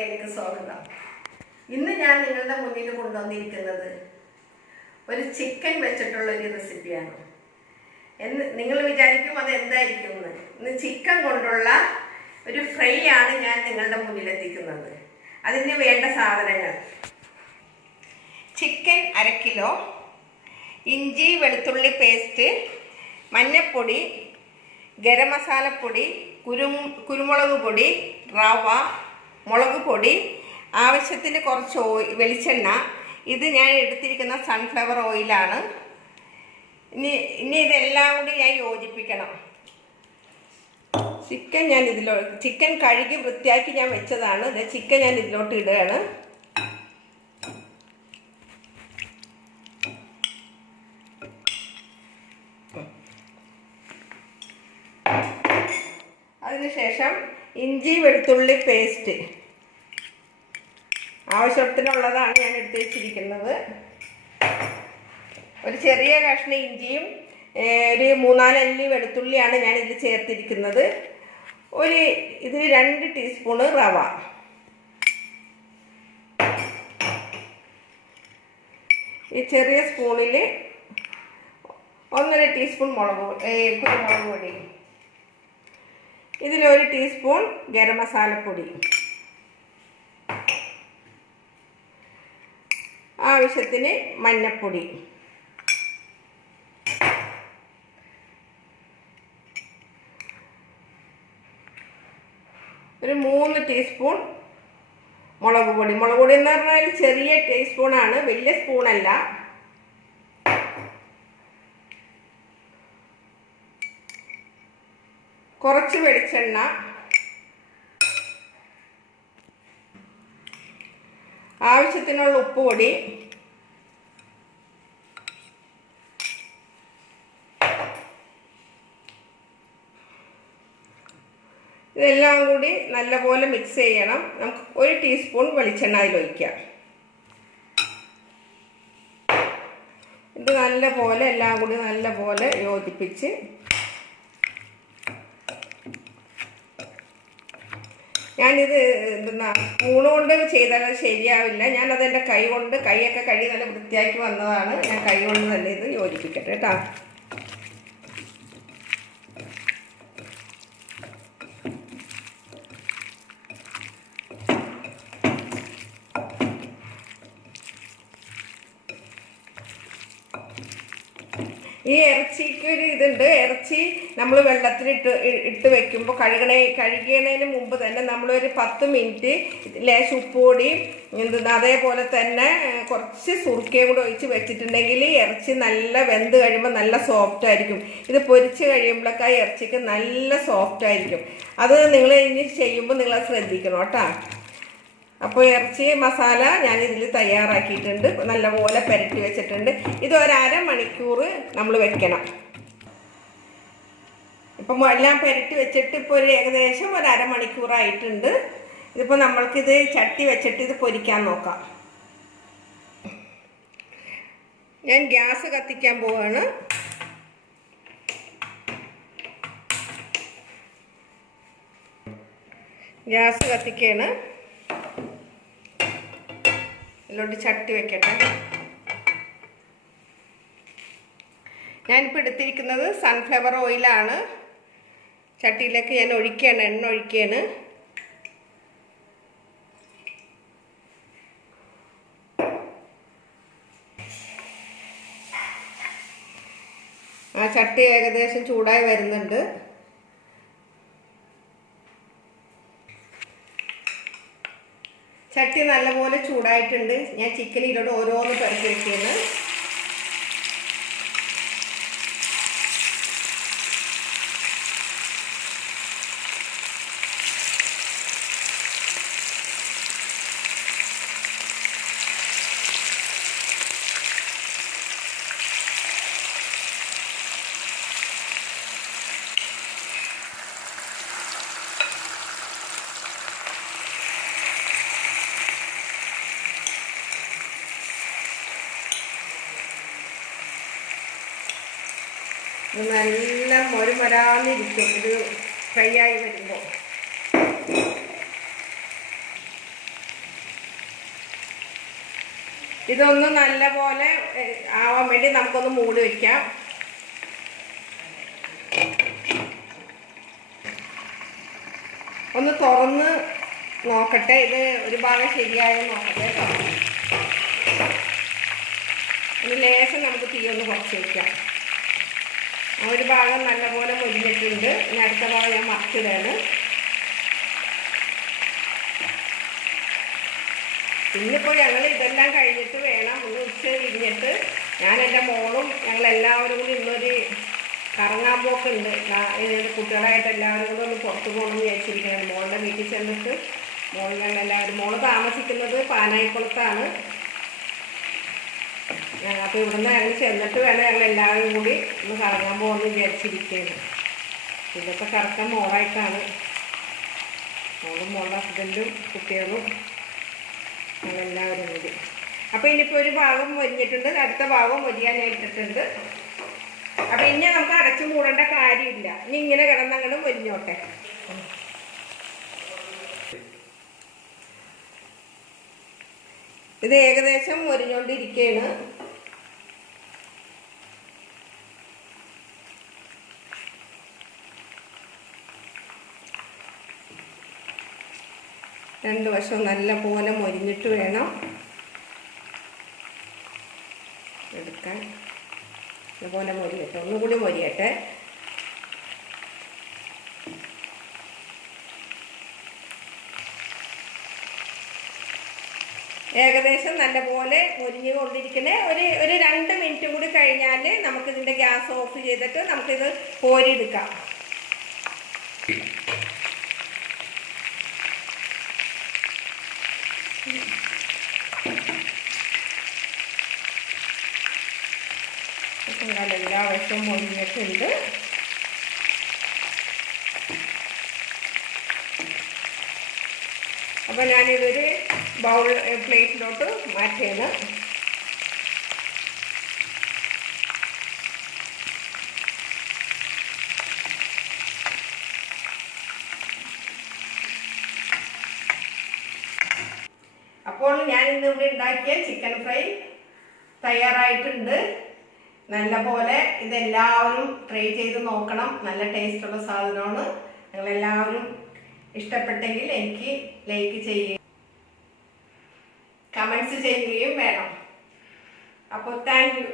അടുക്കളയിലേക്ക് സ്വാഗതം. ഇന്ന് ഞാൻ നിങ്ങളുടെ മുന്നിൽ കൊണ്ടുവന്നിരിക്കുന്നത് ഒരു ചിക്കൻ വെച്ചിട്ടുള്ള ഒരു റെസിപ്പിയാണ്. നിങ്ങൾ വിചാരിക്കും അത് എന്തായിരിക്കും എന്ന്. ഇന്ന് ചിക്കൻ കൊണ്ടുള്ള ഒരു ഫ്രൈ ആണ് ഞാൻ നിങ്ങളുടെ മുന്നിലെത്തിക്കുന്നത്. അതിന് വേണ്ട സാധനങ്ങൾ: ചിക്കൻ 1/2 കിലോ, ഇഞ്ചി വെളുത്തുള്ളി പേസ്റ്റ്, മഞ്ഞൾപ്പൊടി, ഗരം മസാലപ്പൊടി, കുരുമുളക് പൊടി, റവ, മുളക് പൊടി, ആവശ്യത്തിന് കുറച്ച് വെളിച്ചെണ്ണ. ഇത് ഞാൻ എടുത്തിരിക്കുന്ന സൺഫ്ലവർ ഓയിലാണ്. ഇനി ഇതെല്ലാം കൂടി ഞാൻ യോജിപ്പിക്കണം. ചിക്കൻ കഴുകി വൃത്തിയാക്കി ഞാൻ വെച്ചതാണ്. ചിക്കൻ ഞാൻ ഇതിലോട്ട് ഇടുകയാണ്. അതിനുശേഷം ഇഞ്ചി വെളുത്തുള്ളി പേസ്റ്റ് ആവശ്യത്തിനുള്ളതാണ് ഞാൻ എടുത്ത് വെച്ചിരിക്കുന്നത്. ഒരു ചെറിയ കഷ്ണം ഇഞ്ചിയും ഒരു 3-4 അല്ലി വെളുത്തുള്ളിയാണ് ഞാൻ ഇതിൽ ചേർത്തിരിക്കുന്നത്. ഇതിൽ 2 ടീസ്പൂണ് റവ, ഈ ചെറിയ സ്പൂണിൽ 1.5 ടീസ്പൂൺ കുരുമുളക് പൊടി, ഇതിൽ 1 ടീസ്പൂൺ ഗരം മസാലപ്പൊടി, ആവശ്യത്തിന് മഞ്ഞൾപ്പൊടി, ഒരു 3 ടീസ്പൂൺ മുളക് പൊടി. മുളക് പൊടി എന്ന് പറഞ്ഞാൽ ചെറിയ ടീസ്പൂണാണ്, വലിയ സ്പൂണല്ല. കുറച്ച് വെളിച്ചെണ്ണ, ആവശ്യത്തിനുള്ള ഉപ്പ് പൊടി, ഇതെല്ലാം കൂടി നല്ലപോലെ മിക്സ് ചെയ്യണം. നമുക്ക് 1 ടീസ്പൂൺ വെളിച്ചെണ്ണ അതിലൊഴിക്കാം. ഇത് നല്ലപോലെ എല്ലാം കൂടി നല്ലപോലെ യോജിപ്പിച്ച് ഞാനിത് സ്പൂണ് കൊണ്ട് ചെയ്താൽ ശരിയാവില്ല. ഞാനതെൻ്റെ കൈയൊക്കെ കഴുകി നല്ല വൃത്തിയാക്കി വന്നതാണ്. ഞാൻ കൈ കൊണ്ട് തന്നെ ഇത് യോജിപ്പിക്കട്ടെ കേട്ടോ. ഈ ഇറച്ചിക്ക് ഒരു ഇതുണ്ട്. ഇറച്ചി നമ്മൾ വെള്ളത്തിലിട്ട് വെക്കുമ്പോൾ കഴുകണതിന് മുമ്പ് തന്നെ നമ്മളൊരു 10 മിനിറ്റ് ലേശം ഉപ്പുപൊടി അതേപോലെ തന്നെ കുറച്ച് സുർക്കയും കൂടെ ഒഴിച്ച് വെച്ചിട്ടുണ്ടെങ്കിൽ ഇറച്ചി നല്ല വെന്ത് കഴിയുമ്പോൾ നല്ല സോഫ്റ്റ് ആയിരിക്കും. ഇത് പൊരിച്ച് കഴിയുമ്പോഴൊക്കെ ആ ഇറച്ചിക്ക് നല്ല സോഫ്റ്റ് ആയിരിക്കും. അത് നിങ്ങൾ ഇനി ചെയ്യുമ്പോൾ നിങ്ങൾ ശ്രദ്ധിക്കണം കേട്ടോ. അപ്പോൾ ഇറച്ചി മസാല ഞാനിതിൽ തയ്യാറാക്കിയിട്ടുണ്ട്. നല്ലപോലെ പുരട്ടി വെച്ചിട്ടുണ്ട്. ഇത് 1/2 മണിക്കൂർ നമ്മൾ വെക്കണം. ഇപ്പം എല്ലാം പുരട്ടി വെച്ചിട്ട് ഇപ്പോൾ ഏകദേശം 1/2 മണിക്കൂറായിട്ടുണ്ട്. ഇതിപ്പോൾ നമ്മൾക്കിത് ചട്ടി വെച്ചിട്ട് ഇത് പൊരിക്കാൻ നോക്കാം. ഞാൻ ഗ്യാസ് കത്തിക്കാൻ പോവാണ്. ഗ്യാസ് കത്തിക്കുകയാണ്. ഇതിലോട്ട് ചട്ടി വെക്കട്ടെ. ഞാനിപ്പോൾ എടുത്തിരിക്കുന്നത് സൺഫ്ലവർ ഓയിലാണ്. ചട്ടിയിലേക്ക് ഞാൻ എണ്ണ ഒഴിക്കുകയാണ്. ആ ചട്ടി ഏകദേശം ചൂടായി വരുന്നുണ്ട്. ചട്ടി നല്ലപോലെ ചൂടായിട്ടുണ്ട്. ഞാൻ ചിക്കൻ ഇതിലോട്ട് ഓരോന്ന് പുരട്ടി വെക്കുകയാണ്. ഇത് നല്ല മൊരുമരാന്നിരിക്കും ഇത് ഫ്രൈ ആയി വരുമ്പോൾ. ഇതൊന്ന് നല്ല പോലെ ആവാൻ വേണ്ടി നമുക്കൊന്ന് മൂടി വയ്ക്കാം. ഒന്ന് തുറന്ന് നോക്കട്ടെ, ഇത് ഒരു ഭാഗം ശരിയായോ നോക്കട്ടെ കേട്ടോ. ഒന്ന് ലേശം നമുക്ക് തീ ഒന്ന് കുറച്ച് വയ്ക്കാം. ഒരു ഭാഗം നല്ലപോലെ മൊരിഞ്ഞിട്ടുണ്ട്. ഇനി അടുത്ത ഭാഗം ഞാൻ മറിച്ചിടാണ്. ഇന്നിപ്പോൾ ഞങ്ങൾ ഇതെല്ലാം കഴിഞ്ഞിട്ട് വേണം ഒന്ന് ഉച്ച തിരിഞ്ഞിട്ട് ഞാൻ എൻ്റെ മോളും ഞങ്ങളെല്ലാവരും കൂടി ഇന്നൊരു കറങ്ങാൻ പോക്കുണ്ട്. കുട്ടികളായിട്ട് എല്ലാവരും കൂടെ ഒന്ന് പുറത്ത് പോകണമെന്ന് വിചാരിച്ചിരിക്കുകയാണ്. മോളുടെ വീട്ടിൽ ചെന്നിട്ട് ഞങ്ങളെല്ലാവരും, മോള് താമസിക്കുന്നത് പാനായിക്കുളത്താണ്. അപ്പോൾ ഇവിടുന്ന് ഞങ്ങൾ ചെന്നിട്ട് വേണം ഞങ്ങളെല്ലാവരും കൂടി ഒന്ന് കറങ്ങാൻ പോകുമെന്ന് വിചാരിച്ചിരിക്കുകയാണ്. ഇതൊക്കെ കറക്കാൻ മോളായിട്ടാണ്, മോളും മോളുടെ ഹസ്ബൻഡും കുട്ടികളും ഞങ്ങളെല്ലാവരും കൂടി. അപ്പോൾ ഇനിയിപ്പോൾ ഒരു ഭാഗം മൊരിഞ്ഞിട്ടുണ്ട്, അടുത്ത ഭാഗം മൊരിയാൻ ഞാൻ ഇട്ടിട്ടുണ്ട്. അപ്പം ഇനി നമുക്ക് അടച്ചു മൂടേണ്ട കാര്യമില്ല. ഇനി ഇങ്ങനെ കിടന്നങ്ങോട്ട് മൊരിഞ്ഞോട്ടെ. ഇത് ഏകദേശം മൊരിഞ്ഞുകൊണ്ടിരിക്കുകയാണ്. രണ്ട് വശവും നല്ല പോലെ മൊരിഞ്ഞിട്ട് വേണം എടുക്കാൻ. അതുപോലെ മൊരിയട്ടെ, ഒന്നുകൂടി മൊരിയട്ടെ. ഏകദേശം നല്ലപോലെ മൊരിഞ്ഞു കൊണ്ടിരിക്കണേ. ഒരു 2 മിനിറ്റ് കൂടി കഴിഞ്ഞാൽ നമുക്കിതിൻ്റെ ഗ്യാസ് ഓഫ് ചെയ്തിട്ട് നമുക്കിത് കോരിയെടുക്കാം. എല്ലാ വശവും മൊരിഞ്ഞിട്ടുണ്ട്. അപ്പോൾ ഞാനിതൊരു പ്ലേറ്റിലോട്ട് മാറ്റിയാണ്. അപ്പോൾ ഞാൻ ഇന്നിവിടെ ഉണ്ടാക്കിയ ചിക്കൻ ഫ്രൈ തയ്യാറായിട്ടുണ്ട്. നല്ല പോലെ ഇതെല്ലാവരും ട്രൈ ചെയ്ത് നോക്കണം. നല്ല ടേസ്റ്റുള്ള സാധനമാണ്. നിങ്ങളെല്ലാവരും ഇഷ്ടപ്പെട്ടെങ്കിൽ എനിക്ക് ലൈക്ക് ചെയ്യുകയും കമൻസ് ചെയ്യുകയും വേണം. അപ്പോൾ താങ്ക് യു.